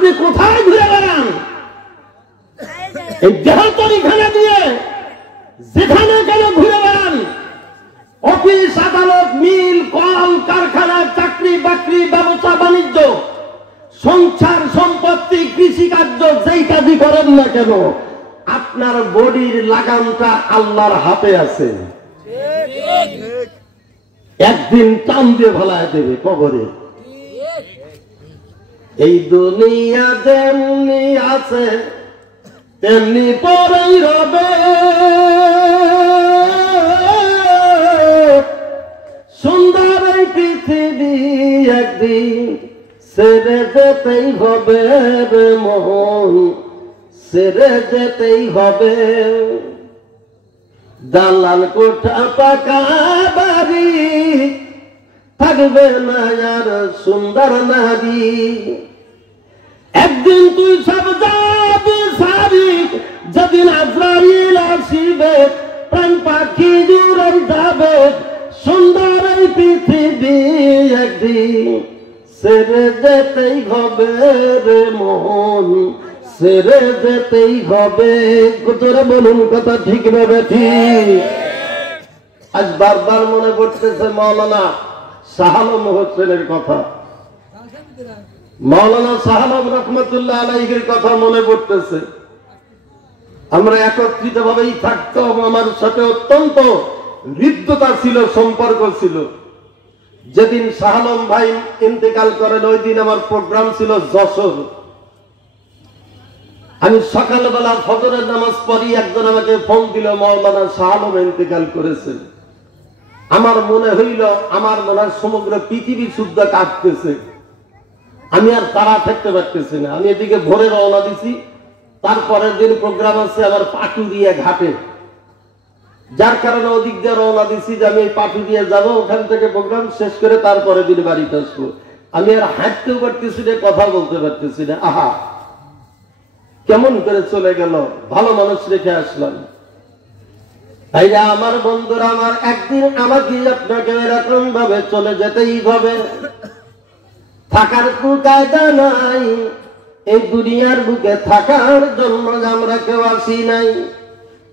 আপনি কোথায় ঘুরে বেড়ান? এই দেহতরিখানা দিয়ে যেখানে কেন ঘুরে বেড়ান, অফিস আদালত মিল কল কারখানা চাকরি বাকরি ব্যবসা বাণিজ্য সংসার সম্পত্তি কৃষিকার্য যেই কাজই করেন না কেন, আপনার বডির লাগামটা আল্লাহর হাতে আছে। একদিন টান দিয়ে ফেলায় দেবে কবরে। এই দুনিয়া যেমনি আছে তেমনি পরেই রবে, সুন্দর এই পৃথিবী একদিন ছেড়ে যেতেই হবে রে মোহন, ছেড়ে যেতেই হবে। দালান কোঠা পাকা বাড়ি থাকবে না আর সুন্দর নারী, একদিন তুই সব যাবি সারি, যেদিন আজরাইল আসিবে প্রাণ পাখি জুড়ে যাবে, সুন্দর এই পৃথিবী একদিন ছেড়ে যেতেই হবে রে মোহন, ছেড়ে যেতেই হবে। তোরা বলুন কথা ঠিক ভাবে ঠিক। আজ বারবার মনে পড়তেছে মাওলানা শাহ আলম হোসেনের কথা, মাওলানা শাহ আলম রহমতুল্লাহ আলাইহির কথা মনে পড়তেছে। আমরা একত্রিত ভাবেই থাকতাম, আমার সাথে অত্যন্ত হৃদ্যতা ছিল, সম্পর্ক ছিল। যেদিন শাহ আলম ভাই ইন্তেকাল করেন ওই দিন আমার প্রোগ্রাম ছিল যশোর। আমি সকালবেলা ফজরের নামাজ পড়ি, একজন আমাকে ফোন দিল, মাওলানা শাহ আলম ইন্তেকাল করেছেন। আমার মনে হইল আমার মনে হয় সমগ্র পৃথিবী শুদ্ধ কাঁপতেছে, আমি আর তাড়া থাকতে পারতেছি না। আমি এদিকে ভোরে রওনা দিছি, তারপরের দিন প্রোগ্রাম আছে আমার পাটুরিয়া ঘাটে, যার কারণে ওদিক দিয়ে রওনা দিছি যে আমি এই পাটুরিয়া যাব, ওখান থেকে প্রোগ্রাম শেষ করে তারপরে দিন বাড়িতে আসবো। আমি আর হাঁটতেও পারতেছি না, কথা বলতে পারতেছি না। আহা, কেমন করে চলে গেল, ভালো মানুষ রেখে আসলাম। তাই আমার বন্ধুরা আমার, একদিন আমাকে আপনাকে এরকম ভাবে চলে যেতেই হবে, থাকার তো কায়দা নাই। এই দুনিয়ার বুকে থাকার জন্য আমরা কেউ আসি নাই।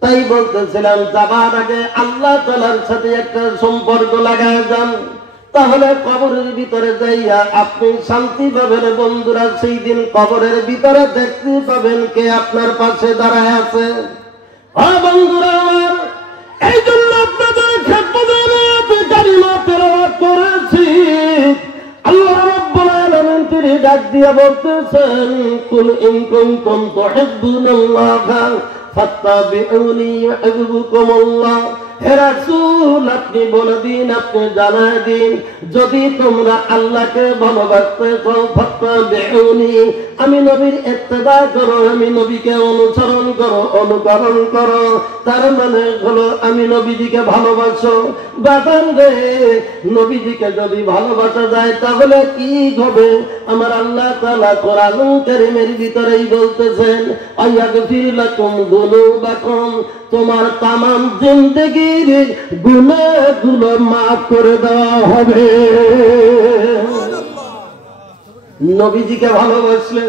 তাই বলতেছিলাম যাবার আগে আল্লাহ তাআলার সাথে একটা সম্পর্ক লাগায় যান, তাহলে কবরের ভিতরে যাইয়া আপনি শান্তি পাবেন। বন্ধুরা, সেই দিন কবরের ভিতরে দেখতে পাবেন কে আপনার পাশে দাঁড়ায় আছে। বন্ধুরা আমার, এই জন্য আপনাদের খেদমতে কালিমা তেলাওয়াত করেছি। আল্লাহ রাব্বুল আলামিন তিনি ডাক দিয়ে বলতেছেন, কুল ইন কুনতুম তুহিব্বুনাল্লাহা ফাত্তাবিউনি ইউহিব্বুকুমুল্লাহ। হে রাসূল, আপনি বলে দিন, আপনি জানায় দিন, যদি তোমরা আল্লাহকে ভালোবাসতে চাও ফাত্তাবিউনি, আমি নবীর ইত্তেবা করো, আমি নবীকে অনুসরণ করো, অনুকরণ করো। তার মানে হলো আমি নবীজিকে ভালোবাসো। বাদান রে, নবীজিকে যদি ভালোবাসা যায় তাহলে কি হবে? আমার আল্লাহ তাআলা কোরআন কারীমের ভিতরেই বলতেছেন, আয়াগফির লাকুম যুনুবাকুম, তোমার তামাম জিন্দেগির গুনাহগুলো মাফ করে দেওয়া হবে। নবীজিকে ভালোবাসলে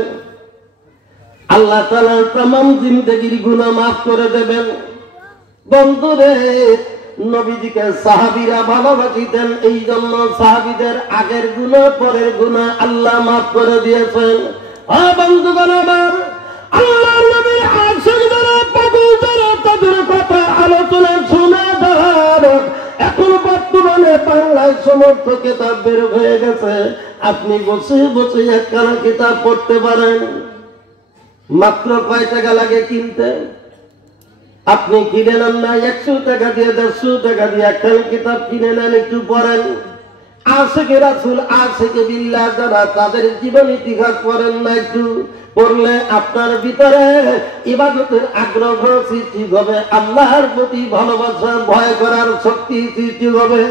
আল্লাহ তাআলা তামাম জিন্দেগির গুনাহ মাফ করে দেবেন। বন্ধুরে, নবীজিকে সাহাবীরা ভালোবাসিতেন, এই জন্য সাহাবীদের আগের গুনাহ পরের গুনাহ আল্লাহ মাফ করে দিয়েছেন। বন্ধুগণ আমার, আল্লাহর নবীর আশিক যারা, পাগল যারা, তাদের কথা আলোচনা শোনা দেওয়ার। এখন বর্তমানে বাংলায় সমস্ত কিতাব বের হয়ে গেছে, আপনি বসে বসে একখানা কিতাব পড়তে পারেন। মাত্র কয় টাকা লাগে কিনতে? আপনি কিনে নেন না 100 টাকা দিয়ে, 150 টাকা দিয়ে একখানা কিতাব কিনে নেন, একটু পড়েন। আশিকে রাসূল, আশিকে বিল্লাহ যারা, তাদের জীবন ইতিহাস পড়েন না, একটু পড়লে আপনার ভিতরে ইবাদতের আগ্রহ সৃষ্টি হবে, আল্লাহর প্রতি ভালোবাসা, ভয় করার শক্তি সৃষ্টি হবে,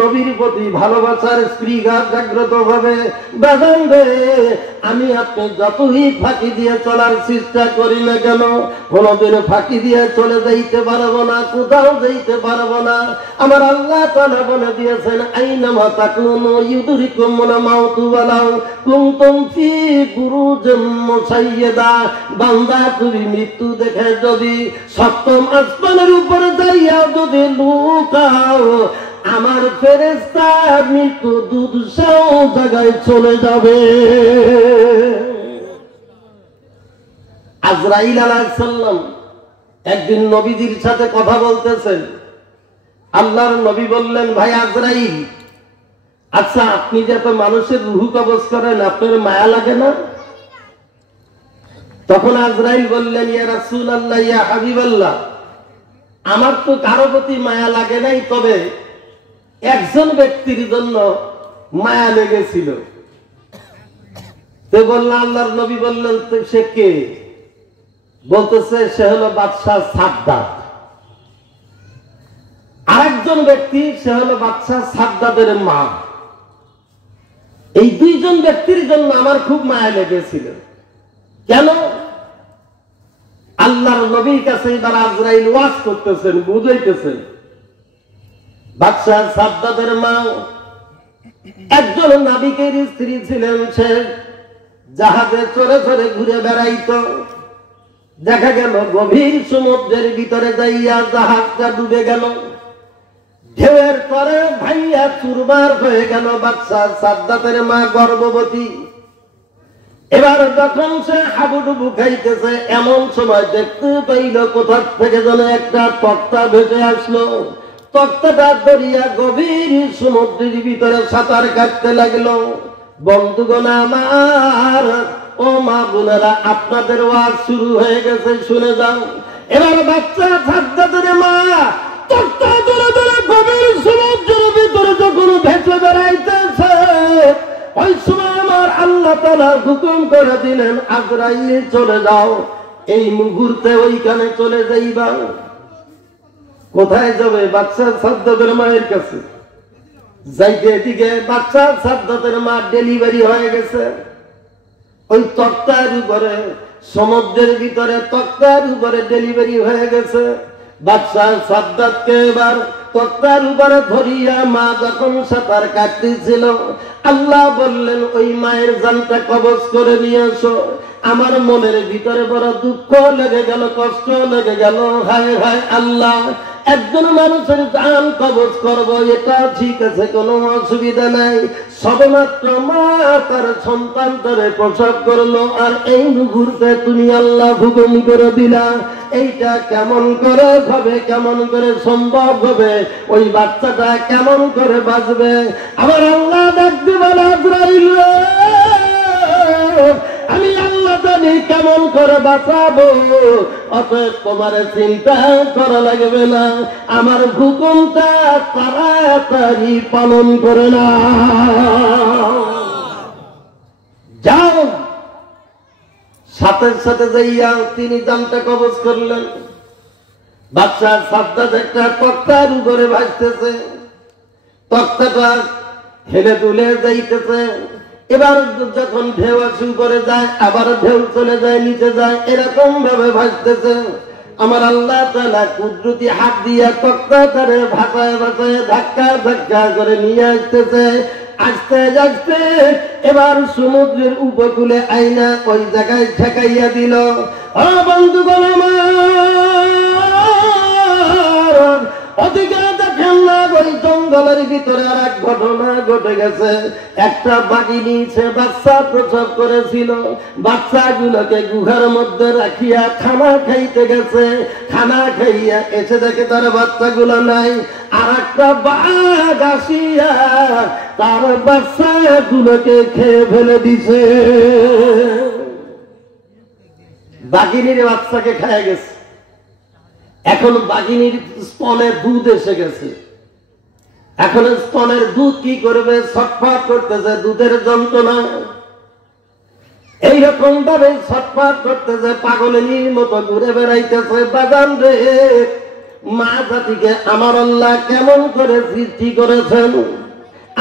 নবীর প্রতি ভালোবাসার স্পৃহা জাগ্রত হবে। বাজান রে, আমি আপনি যতই ফাঁকি দিয়ে চলার চেষ্টা করি না কেন, কোনদিন ফাঁকি দিয়ে চলে যাইতে পারবো না, কোথাও যাইতে পারবো না। আমার আল্লাহ তাআলা বলে দিয়েছেন, আইনামা তাকুনু তামুনু ইউদরিকুমুল মাউতু ওয়ালাউ কুনতুম ফি বুরুজিম মুসাইয়্যাদা। বান্দা তুমি মৃত্যু দেখে যদি সপ্তম আসমানের উপরে যাইয়া যদি লুকাও, আমার ফেরেশতা মৃত্যু দুধসাও জায়গায় চলে যাবে। আজরাইল আলাইহিস সালাম একদিন নবীজির সাথে কথা বলতেছেন। আল্লাহর নবী বললেন, ভাই আজরাইল, আচ্ছা আপনি যে এত মানুষের রূহ কবজ করেন, আপনার মায়া লাগে না? তখন আজরাইল বললেন, ইয়া রাসূলুল্লাহ, ইয়া হাবিবাল্লাহ, আমার তো কারো প্রতি মায়া লাগে নাই, তবে একজন ব্যক্তির জন্য মায়া লেগেছিল। তো বললেন, আল্লাহর নবী বললেন, তো সে কে? বলতেছে, সে হলো বাদশাহ সাদ্দাত। আরেকজন ব্যক্তি, সে হলো বাদশাহ সাদ্দাতের মা। এই দুইজন ব্যক্তির জন্য আমার খুব মায়া লেগেছিল। কেন? আল্লাহর নবীর কাছে এবার আজরাইল ওয়াজ করতেছেন, বুঝাইতেছেন। বাদশাহ সাদ্দাতের মা একজন নাবিকের স্ত্রী ছিলেন। সে জাহাজে চড়ে চড়ে ঘুরে বেড়াইতো। দেখা গেল গভীর সমুদ্রের ভিতরে যাইয়া জাহাজটা ডুবে গেল, ঢেউয়ের পরে ভাইয়া চুরমার হয়ে গেল। বাদশাহ সাদ্দাতের মা গর্ভবতী। এবার যখন সে হাবুডুবু খাইতেছে, এমন সময় দেখতে পাইল কোথা থেকে যেন একটা তক্তা ভেসে আসলো। তক্তাটা দরিয়া গভীর সমুদ্রের ভিতরে সাঁতার কাটতে লাগলো। বন্ধুগণ আমার, ও মা বোনেরা, আপনাদের ওয়াজ শুরু হয়ে গেছে, শুনে যাও। এবার বাচ্চা সাদ্দাতের মা তক্তা ধরে ধরে গভীর সমুদ্রের ভিতরে যখন ভেসে বেড়াইতেছে, ওই সময় আমার আল্লাহ তাআলা হুকুম করে দিলেন, আজরাইল চলে যাও, এই মুহূর্তে ওইখানে চলে যাইবা। কোথায় যাবে? বাচ্চা সাদ্দাতের মায়ের কাছে যাইতে। এদিকে বাচ্চা সাদ্দাতের মা ডেলিভারি হয়ে গেছে। ওই তক্তার উপরে, সমুদ্রের ভিতরে তক্তার উপরে ডেলিভারি হয়ে গেছে। বাদশাহ সাদ্দাতকে এবার তক্তার উপরে ধরিয়া মা যখন সাঁতার কাটতেছিল, আল্লাহ বললেন, ওই মায়ের জানটা কবজ করে নিয়ে এসো। আমার মনের ভিতরে বড় দুঃখ লেগে গেল, কষ্ট লেগে গেল। হায় হায় আল্লাহ, একজন মানুষের জান কবজ করব, এটা ঠিক আছে, কোনো অসুবিধা নাই। সবেমাত্র মা তার সন্তান তারে প্রসব করলো, আর এই মুহূর্তে তুমি আল্লাহ হুকুম করে দিলা। এইটা কেমন করে হবে, কেমন করে সম্ভব হবে? ওই বাচ্চাটা কেমন করে বাঁচবে? আমার আল্লাহ ডাকতে বলে, আজরাইল, আমি আল্লাহ জানি কেমন করে বাঁচাবো, অতএব তোমার চিন্তা করা লাগবে না। আমার হুকুমটা তাড়াতাড়ি পালন করে না, যাও। সাথে সাথে যাইয়া তিনি জানটা কবজ করলেন। বাচ্চা সাদ্দাত একটা তক্তার উপরে ভাসতেছে, তক্তাটা হেলে দুলে যাইতেছে। এবার যখন ঢেউ আসু করে যায়, আবার ঢেউ চলে যায়, নিচে যায়, এরকম ভাবে ভাসতেছে। আমার আল্লাহ তাআলা কুদরতি হাত দিয়া তক্তাটারে ভাসায় ভাসায় ধাক্কা ধাক্কা করে নিয়ে আসতেছে। আস্তে আস্তে এবার সমুদ্রের উপকূলে আইনা ওই জায়গায় ঠেকাইয়া দিল। ও বন্ধুগণ আমার, ওদিকে দেখেন না, ওই জঙ্গলের ভিতরে আর এক ঘটনা ঘটে গেছে। একটা বাঘিনী, সে বাচ্চা প্রসব করেছিল। বাচ্চাগুলোকে গুহার মধ্যে রাখিয়া খানা খাইতে গেছে। খানা খাইয়া এসে দেখে তার বাচ্চাগুলো নাই। আর একটা বাঘ আসিয়া তার বাচ্চাগুলোকে খেয়ে ফেলে দিছে। বাঘিনীর বাচ্চাকে খেয়ে গেছে। এখন বাঘিনীর স্তনে দুধ এসে গেছে। এখন স্তনের দুধ কি করবে? ছটফট করতেছে, দুধের যন্ত্রণা। এইরকম ভাবে ছটফট করতেছে, পাগলের মতো ঘুরে বেড়াইতেছে। বাজান রে, মা জাতিকে আমার আল্লাহ কেমন করে সৃষ্টি করেছেন।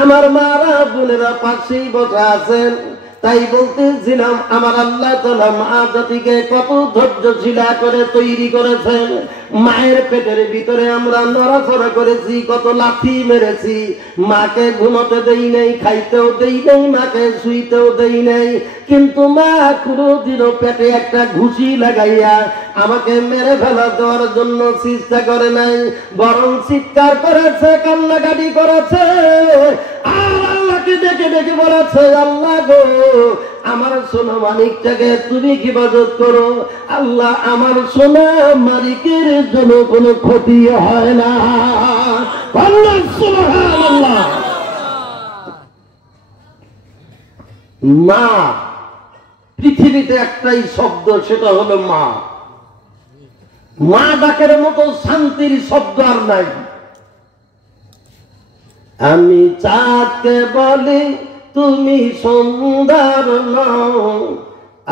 আমার মারা বোনেরা পাশেই বসে আছেন, তাই বলতেছিলাম আমার আল্লাহ তাআলা মা জাতিকে কত ধৈর্যশীলা করে তৈরি করেছেন। মায়ের পেটের ভিতরে আমরা নড়াচড়া করেছি, কত লাথি মেরেছি, মাকে ঘুমোতে দেই নাই, খাইতেও দেই নাই, মাকে শুইতেও দেই নাই, কিন্তু মা কোনোদিনও পেটে একটা ঘুষি লাগাইয়া আমাকে মেরে ফেলা দেওয়ার জন্য চেষ্টা করে নাই, বরং চিৎকার করেছে, কান্নাকাটি করেছে, আর আল্লাহকে ডেকে ডেকে বলেছে, আল্লাহ গো আমার সোনা মানিকটাকে তুমি হিফাজত করো। আল্লাহ আমার সোনা মানিকের জন্য কোনো ক্ষতি হয় না। আল্লাহ সুবহানাল্লাহ। মা পৃথিবীতে একটাই শব্দ, সেটা হলো মা। মা ডাকের মতো শান্তির শব্দ আর নাই। আমি চাঁদকে বলি তুমি সুন্দর নও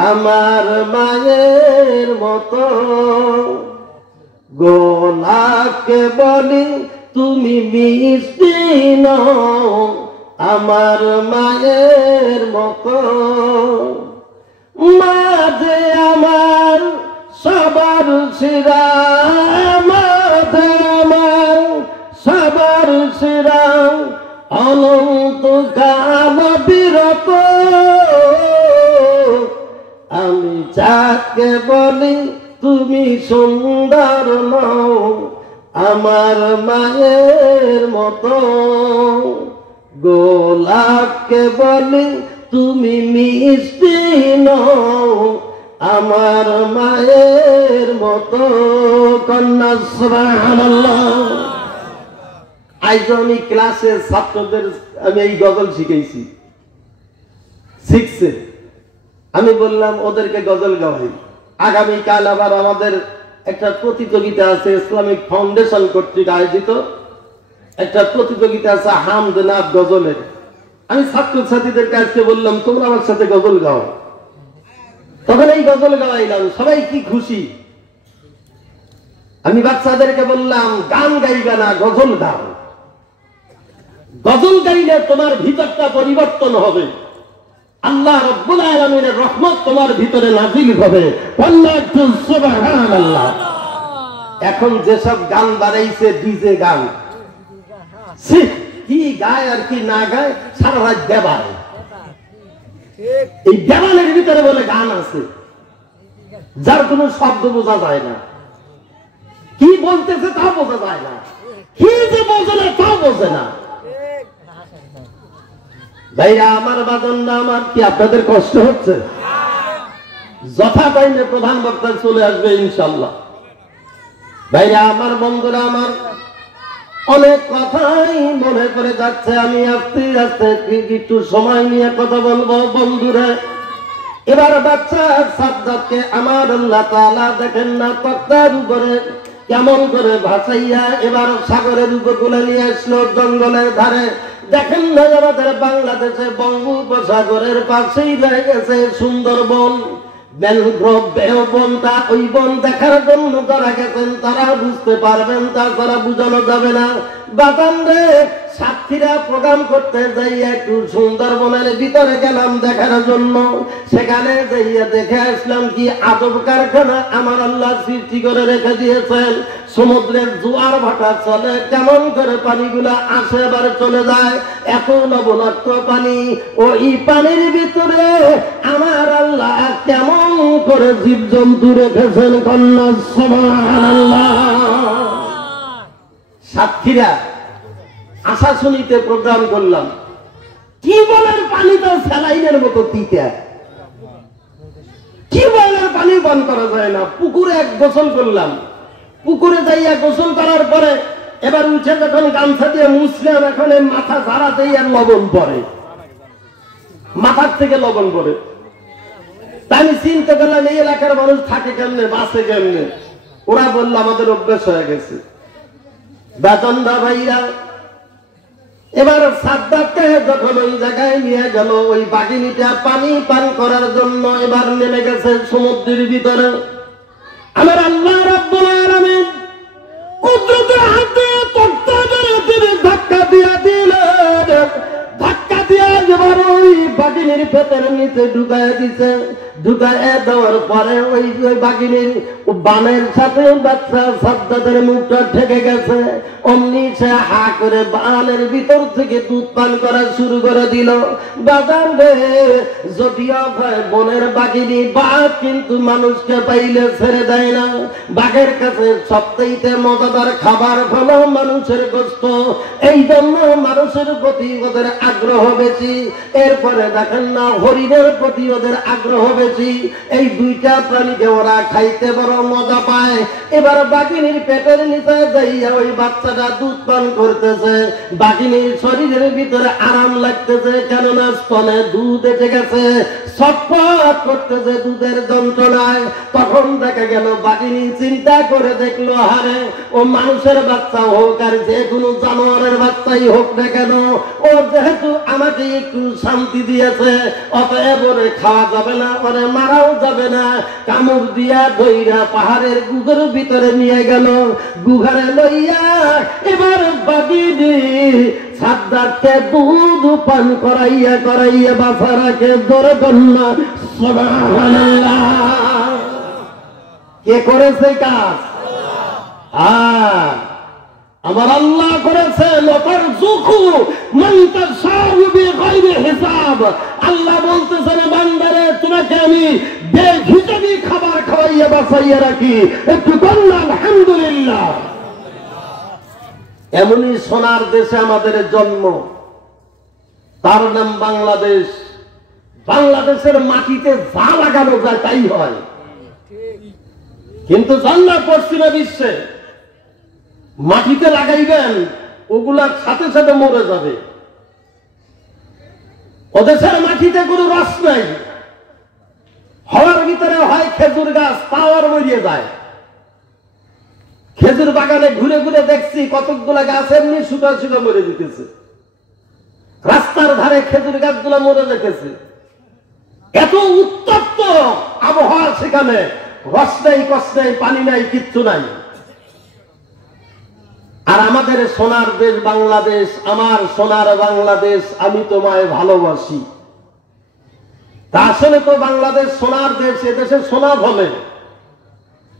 আমার মায়ের মতো, গোলাপকে বলি তুমি মিষ্টি নও আমার মায়ের মতো, মা যে আমার সবার সেরা, মা যে আমার সবার সেরা, অনন্ত কাল বিরত। আমি যাকে বলি তুমি সুন্দর নও আমার মায়ের মতো, গোলাপকে বলি তুমি মিষ্টি নও আমার মায়ের মতো। কন্যা সুবহানাল্লাহ। আজ আমি ক্লাসে ছাত্রদের আমি এই গজল শিখেছি, শিখছে। আমি বললাম ওদেরকে গজল গাওয়াই। আগামীকাল আবার আমাদের একটা প্রতিযোগিতা আছে, ইসলামিক ফাউন্ডেশন কর্তৃক আয়োজিত একটা প্রতিযোগিতা আছে হামদ নাত গজলের। আমি ছাত্রছাত্রীদের কাছে বললাম তোমরা আমার সাথে গজল গাও। তখন এই গজল গাওয়াইলাম, সবাই কি খুশি। আমি বাচ্চাদেরকে বললাম গান গাইবে না, গজল গাও। গজল গাইলে তোমার ভিতরটা পরিবর্তন হবে, আল্লাহ রাব্বুল আলামিনের রহমত তোমার ভিতরে নাযিল হবে। আল্লাহু সুবহানাল্লাহ। এখন যেসব গান বানাইছে ডিজে গান, কি গায় আর কি না গায়, সারা রাত দেবায়। এই দেওয়ালের ভিতরে বলে গান আছে, যার কোনো শব্দ বোঝা যায় না, কি বলতেছে তা বোঝা যায় না, কি যে বোঝে না তা বোঝে না। ভাইরা আমার, বাদনরা আমার, কি আপনাদের কষ্ট হচ্ছে? যথা টাইমে প্রধান বক্তা চলে আসবে ইনশাল্লাহ। ভাইরা আমার, বন্ধুরা আমার, অনেক কথাই মনে করে যাচ্ছে। আমি আস্তে আস্তে একটু সময় নিয়ে কথা বলবো। বন্ধুরা, এবার বাচ্চা সাজ্জাদকে আমার আল্লাহ তাআলা দেখেন না তক্তার উপরে কেমন করে ভাসাইয়া এবার সাগরের উপকূলে নিয়ে আসলো, জঙ্গলের ধারে। দেখেন না আমাদের বাংলাদেশে বঙ্গোপসাগরের পাশেই রয়ে গেছে সুন্দরবন, ম্যানগ্রোভ বনটা। ওই বন দেখার জন্য যারা গেছেন তারা বুঝতে পারবেন, তাছাড়া বুঝানো যাবে না। বাগান রে সাক্ষীরা প্রোগ্রাম করতে যাইয়া একটু সুন্দরবনের ভিতরে গেলাম দেখার জন্য। সেখানে যাইয়া দেখে আসলাম কি আদব কারখানা আমার আল্লাহ সৃষ্টি করে রেখে দিয়েছেন। সমুদ্রের জোয়ার ভাটা চলে, কেমন করে পানিগুলা আসে আবার চলে যায়, এত লবণাক্ত পানি। ওই পানির ভিতরে আমার আল্লাহ কেমন করে জীবজন্তু রেখেছেন। কন্যা সুবহানাল্লাহ। সাক্ষীরা আশা শুনিতে প্রোগ্রাম করলাম, কি বলেন পানি তো স্যালাইনের মতো তিতা, কি বলেন পানি পান করা যায় না। পুকুরে এক গোসল করলাম, পুকুরে যাইয়া গোসল করার পরে এবার উঠে যখন গামছা দিয়ে মুছলাম, এখন মাথা ঝাড়াতেই আর লবণ পড়ে, মাথার থেকে লবণ পড়ে। তাই আমি চিন্তা করলাম এই এলাকার মানুষ থাকে কেমনে, বাঁচে কেমনে। ওরা বললো আমাদের অভ্যাস হয়ে গেছে। বেতনদা ভাইরা এবার সাজ্জাদকে যখন ওই জায়গায় নিয়ে গেল, ওই বাঘিনীটা পানি পান করার জন্য এবার নেমে গেছে সমুদ্রের ভিতরে। আমার আল্লাহ রাব্বুল আলামিন কুদরতের হাতে তক্তা ধরে ধাক্কা দিয়া দিলেন, ধাক্কা দিয়া এবার ওই বাঘিনীর পেটের নিচে ঢুকায় দিছে। ঢুকায় দেওয়ার পরে ওই বাঘিনীর বানের সাথে বাচ্চা সাদ্দাতের মুখটা ঠেকে গেছে। অমনি সে হা করে বানের ভিতর থেকে দুধ পান করা শুরু করে দিল। বাজার রে, যদিও বনের বাঘিনী বাঘ কিন্তু মানুষকে পাইলে ছেড়ে দেয় না। বাঘের কাছে সবচেয়ে মজাদার খাবার হলো মানুষের গোশত। এই জন্য মানুষের প্রতি ওদের আগ্রহ বেশি। এরপরে দেখেন না, হরিণের প্রতি ওদের আগ্রহ বেশি। এই দুইটা প্রাণীকে ওরা খাইতে বড় মজা পায়। এবার বাঘিনীর পেটের নিচে যাইয়া ওই বাচ্চাটা দুধ পান করতেছে। বাঘিনীর শরীরের ভিতরে আরাম লাগতেছে, কেননা স্তনে দুধ এসে গেছে, ছটফট করতেছে দুধের যন্ত্রণায়। তখন দেখা গেল বাঘিনী চিন্তা করে দেখলো, হারে ও মানুষের বাচ্চা হোক আর যে কোনো জানোয়ারের বাচ্চাই হোক না কেন, ও যেহেতু আমাকে একটু শান্তি দিয়েছে, অতএব ওরে খাওয়া যাবে না, ওরে মারাও যাবে না। কামড় দিয়া দইরা পাহাড়ের গুহার ভিতরে নিয়ে গেল। গুহারে লইয়া এবার বাঘিনী সাদ্দাতকে দুধ পান করাইয়া করাইয়া বাসা রাখে। জোরে কন্যা সুবহানাল্লাহ। কে করেছে কাজ? আমার আল্লাহ করেছে। লোকের যুখু মনটা সাউবি গায়রে হিসাব। আল্লাহ বলতেছেন, বান্দারে তোমাকে আমি বেহিসাবি খাবার খাওয়াইয়া বাঁচাইয়া রাখি। একটু বললাম আলহামদুলিল্লাহ। এমনই সোনার দেশে আমাদের জন্ম, তার নাম বাংলাদেশ। বাংলাদেশের মাটিতে যা লাগানো যায় তাই হয়, কিন্তু জান্নাত পশ্চিমা বিশ্বে মাটিতে লাগাইবেন ওগুলার সাথে সাথে মরে যাবে। ওদেশের মাটিতে কোনো রস নাই। হওয়ার ভিতরে হয় খেজুর গাছ, পাওয়ার মরিয়ে যায়। খেজুর বাগানে ঘুরে ঘুরে দেখছি কতগুলা গাছ এমনি শুকা শুকা মরে যেতেছে। রাস্তার ধারে খেজুর গাছগুলো মরে যেতেছে। এত উত্তপ্ত আবহাওয়া সেখানে, রস নাই, কষ নাই, পানি নাই, কিচ্ছু নাই। আর আমাদের সোনার দেশ বাংলাদেশ, আমার সোনার বাংলাদেশ, আমি তোমায় ভালোবাসি। তা আসলে তো বাংলাদেশ সোনার দেশ, এদেশে সোনা ফলে।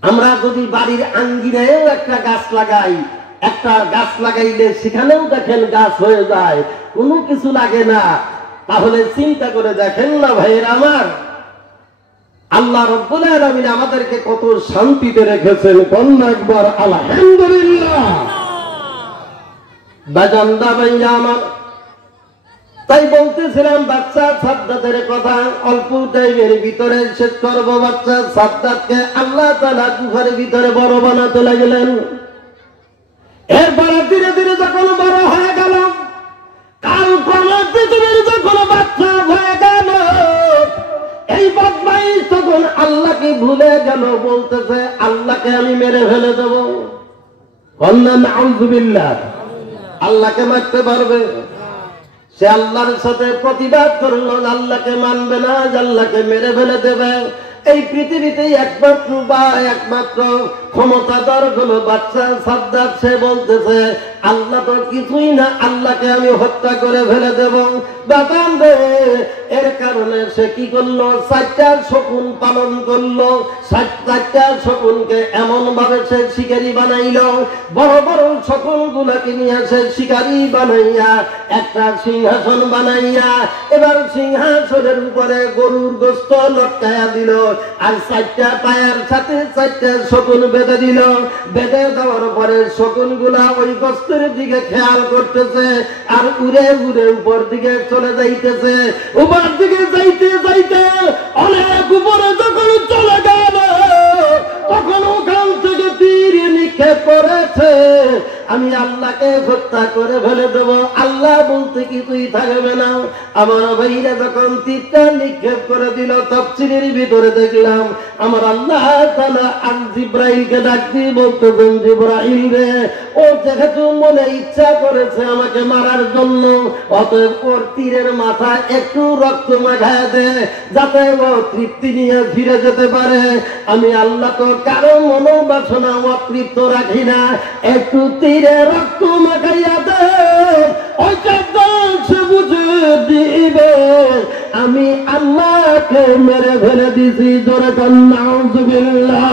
আমরা যদি বাড়ির আঙ্গিনায়ও একটা গাছ লাগাই, একটা গাছ লাগাইলে সেখানেও দেখেন গাছ হয়ে যায়, কোনো কিছু লাগে না। তাহলে চিন্তা করে দেখেন না ভাইয়ের আমার, আল্লাহ রাব্বুল আলামিন আমাদেরকে কত শান্তিতে রেখেছেন। কন্যা একবার আলহামদুলিল্লাহ। বাজান্দা ভাইয়া আমার, তাই বলতেছিলাম বাচ্চা সাদ্দাতের কথা অল্প টাইমের ভিতরে শেষ করব। বাচ্চা সাদ্দাতকে আল্লাহ তাআলা গুহার ভিতরে বড় বানাতে লাগলেন। এরপরে ধীরে ধীরে যখন বড় হয়ে গেল, কাল পৃথিবীর যখন বাচ্চা হয়ে গেল, এই বদমাইশ তখন আল্লাহকে ভুলে গেল। বলতেছে, আল্লাহকে আমি মেরে ফেলে দেব। কন্যা নাউযুবিল্লাহ। আল্লাহকে মারতে পারবে? সে আল্লাহর সাথে প্রতিবাদ করলো, আল্লাহকে মানবে না, আল্লাহকে মেরে ফেলে দেবে। এই পৃথিবীতে একমাত্র ক্ষমতাধর হলো বাচ্চা সাদ্দাত। সে বলতেছে, আল্লাহ তো কিছুই না, আল্লাহকে আমি হত্যা করে ফেলে দেব। বাতান রে, এর কারণে সে কি করলো, 4টা শকুন পালন করলো। 4টা শকুনকে এমন ভাবে সে শিকারি বানাইলো, বড় বড় শকুন গুলাকে নিয়ে সে শিকারি বানাইয়া একটা সিংহাসন বানাইয়া, এবার সিংহাসনের উপরে গরুর গোশত লটকায়া দিল। আর 4টা পায়ের সাথে 4টা শকুন বেঁধে দিল। বেঁধে দেওয়ার পরে শকুন গুলা ওই গোশতের দিকে খেয়াল করতেছে, আর উড়ে উড়ে উপর দিকে চলে যাইতেছে। উপর দিকে যাইতে যাইতে অনেক উপরে যখন চলে গেল, তখন ওখান থেকে তীর নিক্ষেপ করেছে, আমি আল্লাহকে হত্যা করে ফেলে দেব, আল্লাহ বলতে কিছুই থাকবে না। আমার ভাইরা যখন তীরটা নিক্ষেপ করে দিল, তাফসীরের ভিতরে দেখলাম আমার আল্লাহ তাআলা জিবরাইলকে ডাক দিয়ে বলতেছেন, জিবরাইল রে, ও যেহেতু মনে ইচ্ছা করেছে আমাকে মারার জন্য, অতএব ওর তীরের মাথা একটু রক্ত মাখায় দে, যাতে ও তৃপ্তি নিয়ে ফিরে যেতে পারে। আমি আল্লাহ তো কারো মনোবাসনা অতৃপ্ত রাখি না, একটু তীরে রক্ত মাখাইয়া দে, ওইটা সে বুঝে দিবে আমি আল্লাহকে মেরে ফেলে দিছি। জোরে কান নাউযুবিল্লাহ।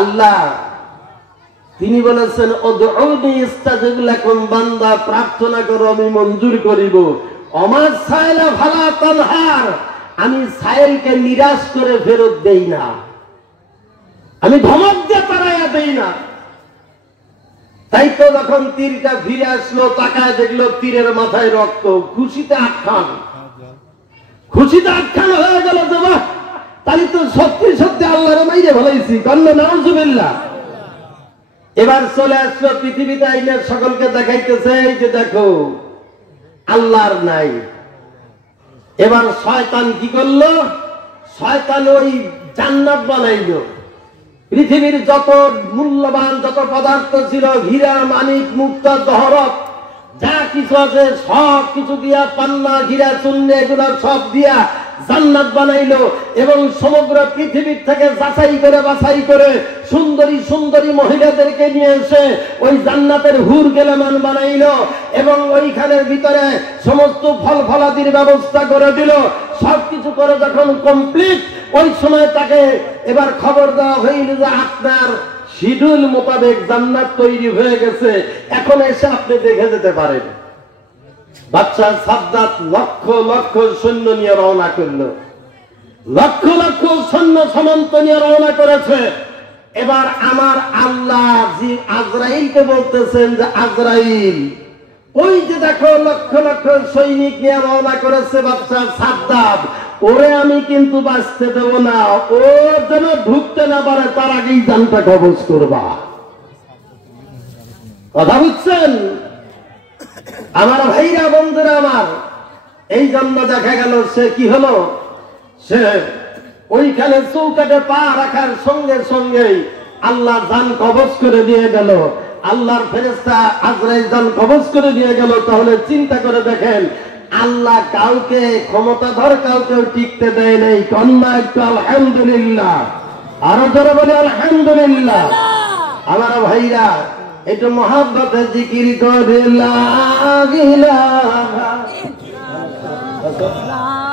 আল্লাহ তিনি বলেছেন, উদউনি ইস্তাজিব লাকুম, বান্দা প্রার্থনা করো আমি মঞ্জুর করিব। অমার সাইলা ফালা তানহার, আমি সাইলকে নিরাশ করে ফেরত দেই না, আমি ধমক দিয়ে তাড়াইয়া দেই না। তাই তো যখন তীরটা ফিরে আসলো, তাকায় দেখলো তীরের মাথায় রক্ত, খুশিতে আখ্যান, খুশিতে আখ্যান হয়ে গেল। দেবা তাই তো সত্যি সত্যি আল্লাহর মাইরে ভালাইছি, কন্যা নাউযুবিল্লাহ। এবার চলে আসলো পৃথিবীতে, আইনে সকলকে দেখাইতেছে, এই যে দেখো আল্লাহর নাই। এবার শয়তান কি করলো? শয়তান ওই জান্নাত বানাইলো। পৃথিবীর যত মূল্যবান যত পদার্থ ছিল, হীরা মানিক মুক্তা জহরত যা কিছু আছে সব কিছু দিয়া, পান্না হীরা চূর্ণ এগুলা সব দিয়া জান্নাত বানাইলো। এবং সমগ্র পৃথিবীর থেকে যাচাই করে বাছাই করে সুন্দরী সুন্দরী মহিলাদেরকে নিয়ে এসে ওই জান্নাতের হুর গেলেমান বানাইলো। এবং ওইখানের ভিতরে সমস্ত ফল ফলাদির ব্যবস্থা করে দিল। সবকিছু করে যখন কমপ্লিট, ওই সময় তাকে এবার খবর দেওয়া হইল যে আপনার শিডিউল মোতাবেক জান্নাত তৈরি হয়ে গেছে, এখন এসে আপনি দেখে যেতে পারেন। বাচ্চা সাদ্দাত লক্ষ লক্ষ সৈন্য নিয়ে রওনা করলো, লক্ষ লক্ষ সৈন্য সামন্ত নিয়ে রওনা করেছে। এবার আমার আল্লাহ আজরাইলকে বলতেছেন যে, আজরাইল ওই যে দেখো লক্ষ লক্ষ সৈনিক নিয়ে রওনা করেছে বাচ্চা সাদ্দাত, ওরে আমি কিন্তু বাঁচতে দেব না, ও যেন ঢুকতে না পারে, তার আগেই জানটা কবজ করবা। কথা বুঝছেন আমার ভাইরা, বন্ধুরা আমার? এই জন্য দেখা গেল সে কি হলো, সে ওইখানে চৌকাটে পা রাখার সঙ্গে সঙ্গেই আল্লাহ জান কবজ করে দিয়ে গেল। আল্লাহর ফেরেশতা আজরাইল জান কবজ করে দিয়ে গেল। তাহলে চিন্তা করে দেখেন, আল্লাহ কাউকে ক্ষমতাধর কাউকে টিকতে দেয় নাই। কন্যা একটু আলহামদুলিল্লাহ, আরো জোরে বলে আলহামদুলিল্লাহ। আমার ভাইরা একটু মহাব্বতে জিকির করে লা ইলাহা ইল্লাল্লাহ।